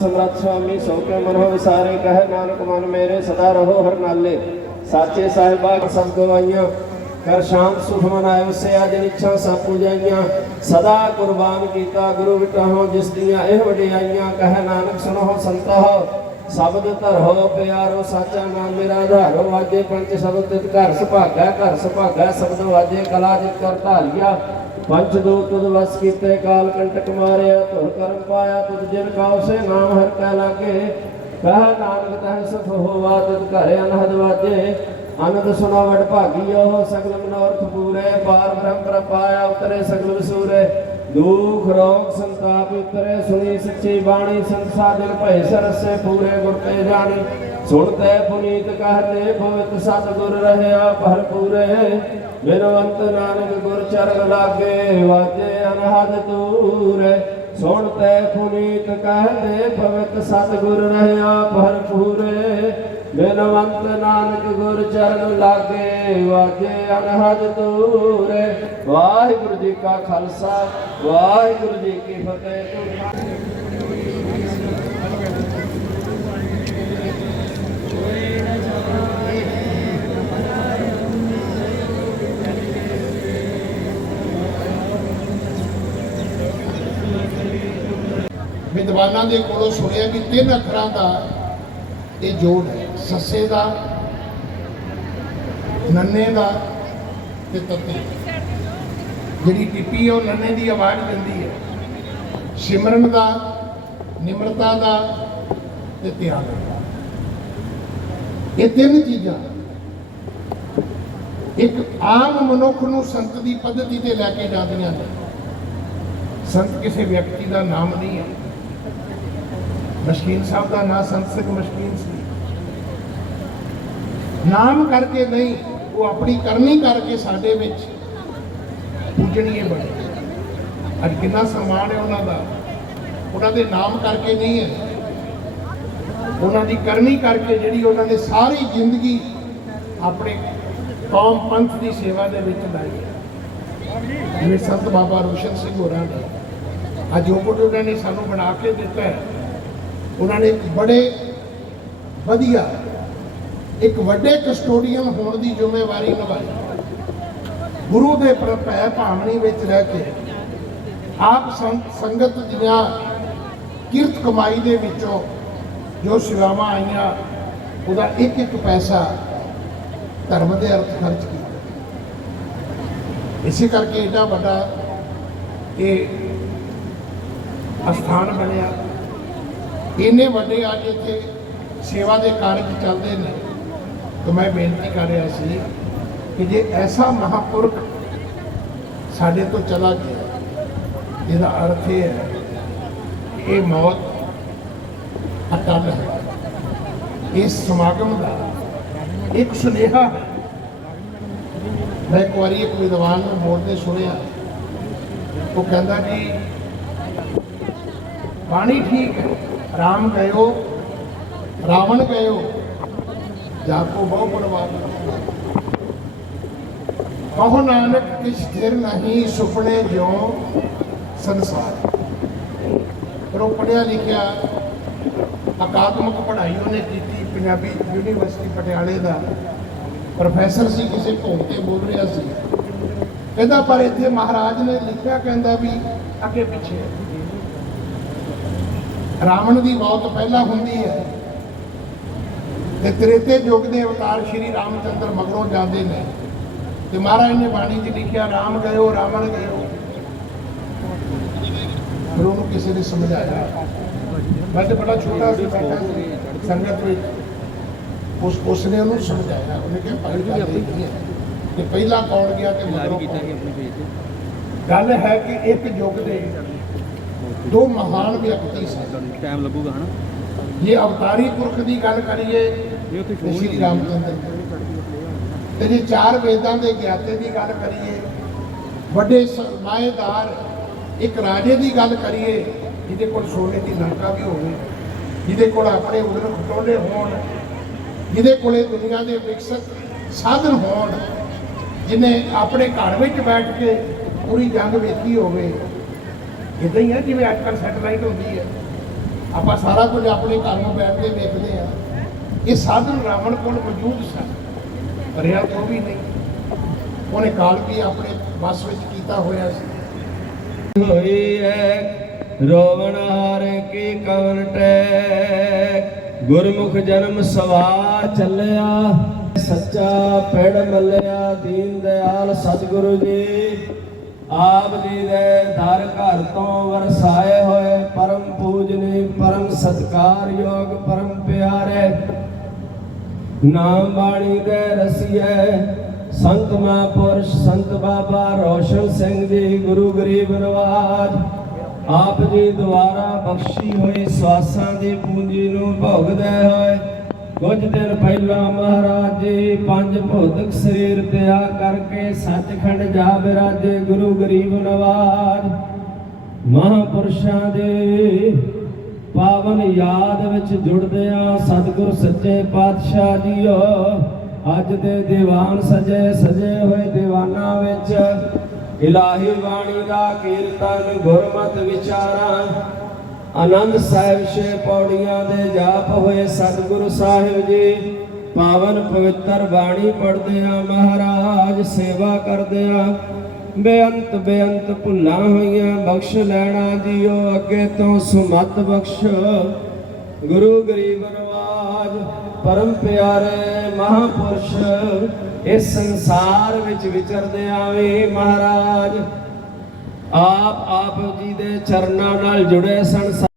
ਸਮਰੱਥ ਸੁਆਮੀ ਸੋ ਕੇ ਮਨੋ ਵਿਸਾਰੇ ਕਹੇ ਨਾਨਕ ਮਨ ਮੇਰੇ, ਸਦਾ ਰਹੋ ਹਰ ਨਾਲੇ। ਸਾਚੇ ਸਾਹਿਬਾ ਸਭ ਗਵਾਈਆਂ ਕਰ ਸ਼ਾਂਤ ਸੁਖ ਮਨਾਇਓ ਸੇ ਅਜ ਨਿਛਾ ਸਭ ਪੂਜਾਈਆਂ। ਸਦਾ ਕੁਰਬਾਨ ਕੀਤਾ ਗੁਰੂ ਵਿਟਾਹੋ, ਜਿਸ ਦੀਆਂ ਇਹ ਵਡਿਆਈਆਂ, ਕਹਿ ਨਾਨਕ ਸੁਣੋ ਸੰਤੋ ਸ਼ਬਦ ਧਰੋ ਪਿਆਰੋ, ਸਾਚਾ ਨਾਮ ਮੇਰਾ ਆਧਾਰੋ ਵਾਜੇ ਪੰਜ ਸ਼ਬਦ ਤਿਤ ਘਰ ਸੁਭਾਗਾ ਘਰ ਸੁਭਾਗਾ ਸ਼ਬਦ ਵਾਜੇ ਕਲਾ ਜਿਤ ਕਰ ਧਾਰਿਆ। ਪੰਚ ਦੋ ਤੁਧ ਵਸ ਕੀਤੇ, ਕਾਲ ਕੰਟਕ ਮਾਰਿਆ ਧੁਰ ਕਰਮ ਪਾਇਆ, ਤੁਧ ਜਿਨ ਕਾਉ ਸੇ ਨਾਮ ਹਰ ਕੈ ਲਾਗੇ। ਕਹ ਨਾਨਕ ਤਹ ਸੁਖ ਹੋਵਾ ਤਿਤ ਘਰ ਅਨਹਦ ਵਾਜੇ। ਆਨੰਦ ਸੁਨਾ ਵਡ ਭਾਗੀਓ ਸਗਲ ਮਨੋਰਥ ਪੂਰੇ। ਪਾਰ ਬ੍ਰਹਮ ਪ੍ਰਪਾਇਆ ਉਤਰੇ ਸਗਲ ਵਿਸੂਰੇ ਦੁਖ, ਰੋਗ, ਸੰਤਾਪ ਉਤਰੇ। ਸੁਣੀ ਸੱਚੀ ਬਾਣੀ ਸੰਸਾ ਦਿਲ ਭੈ ਸਰਸੇ ਪੂਰੇ, ਗੁਰ ਤੇ ਜਾਣੀ ਸੁਣਤੇ ਪੁਨੀਤ ਕਹਤੇ ਭਵਿਤ ਸਤ ਗੁਰ ਰਹਿਆ ਭਰਪੂਰੇ। ਬਿਨਵੰਤ ਨਾਨਕ ਗੁਰ ਚਰਨ ਲਾਗੇ, ਵਾਜੇ ਅਨਹਦ ਤੂਰੇ ਸੁਣਤੇ ਪੁਨੀਤ ਕਹਤੇ ਭਵਿਤ ਸਤ ਰਹਿਆ ਭਰਪੂਰੇ। ਬਿਨਵੰਤ ਨਾਨਕ ਗੁਰ ਚਰਨ ਲਾਗੇ, ਵਾਜੇ ਅਨਹਦ ਤੂਰੇ ਵਾਹਿਗੁਰੂ ਜੀ ਕਾ ਖਾਲਸਾ, ਵਾਹਿਗੁਰੂ ਜੀ ਕੀ ਫਤਿਹ। ਵਿਦਵਾਨਾਂ ਦੇ ਕੋਲੋਂ ਸੁਣਿਆ ਕਿ ਤਿੰਨ ਅੱਖਰਾਂ ਦਾ ਇਹ ਜੋੜ ਹੈ। ਸੱਸੇ ਦਾ, ਨੰਨੇ ਦਾ ਤੇ ਤੱਤੇ ਜਿਹੜੀ ਟਿੱਪੀ ਹੈ, ਉਹ ਨੰਨੇ ਦੀ ਆਵਾਜ਼ ਦਿੰਦੀ ਹੈ। ਸਿਮਰਨ ਦਾ, ਨਿਮਰਤਾ ਦਾ ਤੇ ਧਿਆਨ ਦਾ। ਇਹ ਤਿੰਨ ਚੀਜ਼ਾਂ। ਇੱਕ ਆਮ ਮਨੁੱਖ ਨੂੰ ਸੰਤ ਦੀ ਪੱਧਤੀ ਤੇ ਲੈ ਕੇ ਜਾਂਦੀਆਂ ਨੇ। ਸੰਤ ਕਿਸੇ ਵਿਅਕਤੀ ਦਾ ਨਾਮ ਨਹੀਂ ਹੈ। ਮਸ਼ਕੀਨ ਸਾਹਿਬ ਦਾ ਨਾਂ ਸੰਤ ਸਿੰਘ ਮਸ਼ਕੀਨ ਸੀ। ਨਾਮ ਕਰਕੇ ਨਹੀਂ, ਉਹ ਆਪਣੀ ਕਰਨੀ ਕਰਕੇ ਸਾਡੇ ਵਿੱਚ ਪੂਜਣੀਏ ਬਣੇ। ਅੱਜ ਕਿੰਨਾ ਸਨਮਾਨ ਹੈ ਉਹਨਾਂ ਦਾ। ਉਹਨਾਂ ਦੇ ਨਾਮ ਕਰਕੇ ਨਹੀਂ ਹੈ। ਉਹਨਾਂ ਦੀ ਕਰਨੀ ਕਰਕੇ ਜਿਹੜੀ ਉਹਨਾਂ ਨੇ ਸਾਰੀ ਜ਼ਿੰਦਗੀ ਆਪਣੇ ਕੌਮ ਪੰਥ ਦੀ ਸੇਵਾ ਦੇ ਵਿੱਚ ਲਾਈ ਹੈ। ਜਿਵੇਂ ਸੰਤ ਬਾਬਾ ਰੋਸ਼ਨ ਸਿੰਘ ਹੋਰਾਂ ਨੇ, ਅੱਜ ਉਹ ਕੁਝ ਉਹਨਾਂ ਨੇ ਸਾਨੂੰ ਬਣਾ ਕੇ ਦਿੱਤਾ ਹੈ। ਉਹਨਾਂ ਨੇ ਇੱਕ ਬੜੇ ਵਧੀਆ, ਇੱਕ ਵੱਡੇ ਕਸਟੋਡੀਅਨ ਹੋਣ ਦੀ ਜ਼ਿੰਮੇਵਾਰੀ ਨਿਭਾਈ। ਗੁਰੂ ਦੇ ਪ੍ਰਭੈ ਭਾਵਨੀ ਵਿੱਚ ਰਹਿ ਕੇ ਆਪ ਸੰਗ- ਸੰਗਤ ਦੀਆਂ ਕਿਰਤ ਕਮਾਈ ਦੇ ਵਿੱਚੋਂ ਜੋ ਸੇਵਾਵਾਂ ਆਈਆਂ, ਉਹਦਾ ਇੱਕ ਇੱਕ ਪੈਸਾ ਧਰਮ ਦੇ ਅਰਥ ਖਰਚ ਕੀਤਾ। ਇਸੇ ਕਰਕੇ ਇਹਦਾ ਵੱਡਾ ਇਹ ਅਸਥਾਨ ਬਣਿਆ। ਇੰਨੇ ਵੱਡੇ ਅੱਜ ਇੱਥੇ ਸੇਵਾ ਦੇ ਕਾਰਜ ਚੱਲਦੇ ਨੇ। ਤਾਂ ਮੈਂ ਬੇਨਤੀ ਕਰ ਰਿਹਾ ਸੀ ਕਿ ਜੇ ਐਸਾ ਮਹਾਪੁਰਖ ਸਾਡੇ ਤੋਂ ਚਲਾ ਗਿਆ ਇਹਦਾ ਅਰਥ ਇਹ ਹੈ ਕਿ ਇਹ ਮੌਤ ਅਟਲ ਹੈ। ਇਸ ਸਮਾਗਮ ਦਾ ਇੱਕ ਸੁਨੇਹਾ ਹੈ। ਮੈਂ ਇੱਕ ਵਾਰੀ ਇੱਕ ਵਿਦਵਾਨ ਨੂੰ ਬੋਲਦੇ ਸੁਣਿਆ। ਉਹ ਕਹਿੰਦਾ ਜੀ ਪਾਣੀ ਠੀਕ ਹੈ। ਰਾਮ ਗਇਓ ਰਾਵਣ ਗਇਓ ਜਾਕੋ ਬਹੁ ਪਰਵਾਰ ਕਹੋ ਨਾਨਕ ਕਿਛ ਥਿਰ ਨਹੀਂ, ਸੁਪਨੇ ਜਿਉ ਸੰਸਾਰ। ਪਰ ਉਹ ਪੜਿਆ ਲਿਖਿਆ, ਅਕਾਦਮਿਕ ਪੜ੍ਹਾਈ ਉਹਨੇ ਕੀਤੀ ਪੰਜਾਬੀ ਯੂਨੀਵਰਸਿਟੀ ਪਟਿਆਲੇ ਦਾ। ਪ੍ਰੋਫੈਸਰ ਸੀ, ਕਿਸੇ ਭੋਗ ਤੇ ਬੋਲ ਰਿਹਾ ਸੀ। ਕਹਿੰਦਾ, ਪਰ ਇੱਥੇ ਮਹਾਰਾਜ ਨੇ ਲਿਖਿਆ, ਕਹਿੰਦਾ ਵੀ ਅੱਗੇ ਪਿੱਛੇ। ਰਾਵਣ ਦੀ ਮੌਤ ਪਹਿਲਾਂ ਹੁੰਦੀ ਹੈ। ਤੇ ਤ੍ਰੇਤੇ ਯੁੱਗ ਦੇ ਅਵਤਾਰ ਸ਼੍ਰੀ ਰਾਮਚੰਦਰ ਮਗਰੋਂ ਜਾਂਦੇ ਨੇ। ਤੇ ਮਹਾਰਾਜ ਨੇ ਬਾਣੀ 'ਚ ਲਿਖਿਆ ਰਾਮ ਗਇਓ ਰਾਵਣ ਗਇਓ। ਫਿਰ ਉਹਨੂੰ ਕਿਸੇ ਨੇ ਸਮਝਾਇਆ। ਮੈਂ ਤੇ ਬੜਾ ਛੋਟਾ ਸੀ ਬੈਠਾ ਸੀ ਸੰਗਤ ਵਿੱਚ ਉਸ ਉਸ ਨੇ ਉਹਨੂੰ ਸਮਝਾਇਆ। ਉਹਨੇ ਕਿਹਾ ਭਾਈ ਗੱਲ ਇਹ ਹੈ ਕਿ ਪਹਿਲਾਂ ਕੌਣ ਗਿਆ ਤੇ ਮਗਰੋਂ ਕੌਣ ਗਿਆ। ਗੱਲ ਹੈ ਕਿ ਇੱਕ ਯੁੱਗ ਦੇ ਦੋ ਮਹਾਨ ਵਿਅਕਤੀ ਸਨ। ਟਾਈਮ ਲੱਗੂਗਾ ਹਨਾ? ਜੇ ਅਵਤਾਰੀ ਪੁਰਖ ਦੀ ਗੱਲ ਕਰੀਏ ਸ਼੍ਰੀ ਰਾਮਚੰਦਰ ਤੇ ਜੇ ਚਾਰ ਵੇਦਾਂ ਦੇ ਗਿਆਤੇ ਦੀ ਗੱਲ ਕਰੀਏ ਵੱਡੇ ਸਰਮਾਏਦਾਰ ਇੱਕ ਰਾਜੇ ਦੀ ਗੱਲ ਕਰੀਏ ਜਿਹਦੇ ਕੋਲ ਸੋਨੇ ਦੀ ਲੰਕਾ ਵੀ ਹੋਵੇ ਜਿਹਦੇ ਕੋਲ ਆਪਣੇ ਉਗਰ ਖਟੋਲੇ ਹੋਣ ਜਿਹਦੇ ਕੋਲੇ ਦੁਨੀਆ ਦੇ ਵਿਕਸਿਤ ਸਾਧਨ ਹੋਣ ਜਿਹਨੇ ਆਪਣੇ ਘਰ ਵਿੱਚ ਬੈਠ ਕੇ ਪੂਰੀ ਜੰਗ ਵੇਖੀ ਹੋਵੇ ਇਦਾਂ ਹੀ ਹੈ ਜਿਵੇਂ ਅੱਜ ਕੱਲ੍ਹ ਸੈਟਲਾਈਟ ਹੁੰਦੀ ਹੈ। ਆਪਾਂ ਸਾਰਾ ਕੁਝ ਆਪਣੇ ਘਰ ਨੂੰ ਬੈਠ ਕੇ ਵੇਖਦੇ ਆ। ਇਹ ਸਾਧਨ ਰਾਵਣ ਕੋਲ ਮੌਜੂਦ ਸਨ। ਪਰ ਤੋਂ ਵੀ ਨਹੀਂ। ਉਹਨੇ ਕਾਲ ਵੀ ਆਪਣੇ ਵਸ ਵਿੱਚ ਕੀਤਾ ਹੋਇਆ ਸੀ। ਹੋਈ ਹੈ ਰੋਵਣ ਹਾਰ ਕੀ ਕਵਨ ਟੈ ਗੁਰਮੁਖ ਜਨਮ ਸਵਾ ਚੱਲਿਆ, ਸੱਚਾ ਪੈੜ ਮੱਲਿਆ, ਦੀਨ ਦਿਆਲ ਸਤਿਗੁਰੂ ਜੀ। ਆਪ ਜੀ ਦੇ ਦਰ ਘਰ ਤੋਂ ਵਰਸਾਏ ਹੋਏ ਪਰਮ ਪੂਜਨੀ, ਪਰਮ ਸਤਕਾਰਯੋਗ ਪਰਮ ਪਿਆਰੇ ਨਾਮ ਬਾਣੀ ਦੇ ਰਸੀਏ, ਸੰਤ ਮਹਾਂਪੁਰਸ਼, ਸੰਤ ਬਾਬਾ ਰੋਸ਼ਨ ਸਿੰਘ ਜੀ, ਗੁਰੂ ਗਰੀਬ ਨਵਾਜ ਆਪ ਜੀ ਦੁਆਰਾ ਬਖਸ਼ੀ ਹੋਈ ਸਵਾਸਾਂ ਦੀ ਪੂੰਜੀ ਨੂੰ ਭੋਗਦੇ ਹੋਏ ਕੁਝ ਦਿਨ ਪਹਿਲਾਂ ਮਹਾਰਾਜ ਜੀ, ਪੰਜ ਭੌਤਿਕ ਸਰੀਰ ਤਿਆ ਕਰਕੇ ਸੱਚਖੰਡ ਜਾ ਬਿਰਾਜੇ ਗੁਰੂ ਗਰੀਬ ਨਵਾਜ। ਮਹਾਂਪੁਰਸ਼ਾਂ ਦੇ ਪਾਵਨ ਯਾਦ ਵਿੱਚ ਜੁੜਦੇ ਆ ਸਤਿਗੁਰ ਸੱਚੇ ਪਾਤਸ਼ਾਹ ਜੀਓ। ਅੱਜ ਦੇ ਦੀਵਾਨ ਸਜੇ ਸਜੇ ਹੋਏ ਦੀਵਾਨਾਂ ਵਿੱਚ ਇਲਾਹੀ ਬਾਣੀ ਦਾ ਕੀਰਤਨ, ਗੁਰਮਤ ਵਿਚਾਰਾਂ ਆਨੰਦ ਸਾਹਿਬ ਛੇ ਪੌੜੀਆਂ ਦੇ ਜਾਪ ਹੋਏ ਸਤਿਗੁਰੂ ਸਾਹਿਬ ਜੀ। ਪਾਵਨ ਪਵਿੱਤਰ ਬਾਣੀ ਪੜ੍ਹਦੇ ਆ, ਮਹਾਰਾਜ ਸੇਵਾ ਕਰਦੇ ਆ। ਬੇਅੰਤ ਬੇਅੰਤ ਭੁੱਲਾਂ ਹੋਈਆਂ, ਬਖਸ਼ ਲੈਣਾ ਜੀਓ, ਅੱਗੇ ਤੋਂ ਸੁਮਤ ਬਖਸ਼। ਗੁਰੂ ਗਰੀਬ ਨਵਾਜ ਪਰਮ ਪਿਆਰੇ ਮਹਾਪੁਰਸ਼, ਇਸ ਸੰਸਾਰ ਵਿੱਚ ਵਿਚਰਦੇ ਆਵੇ ਮਹਾਰਾਜ। ਆਪ ਆਪ ਜੀ ਦੇ ਚਰਨਾਂ ਨਾਲ ਜੁੜੇ ਸਨ।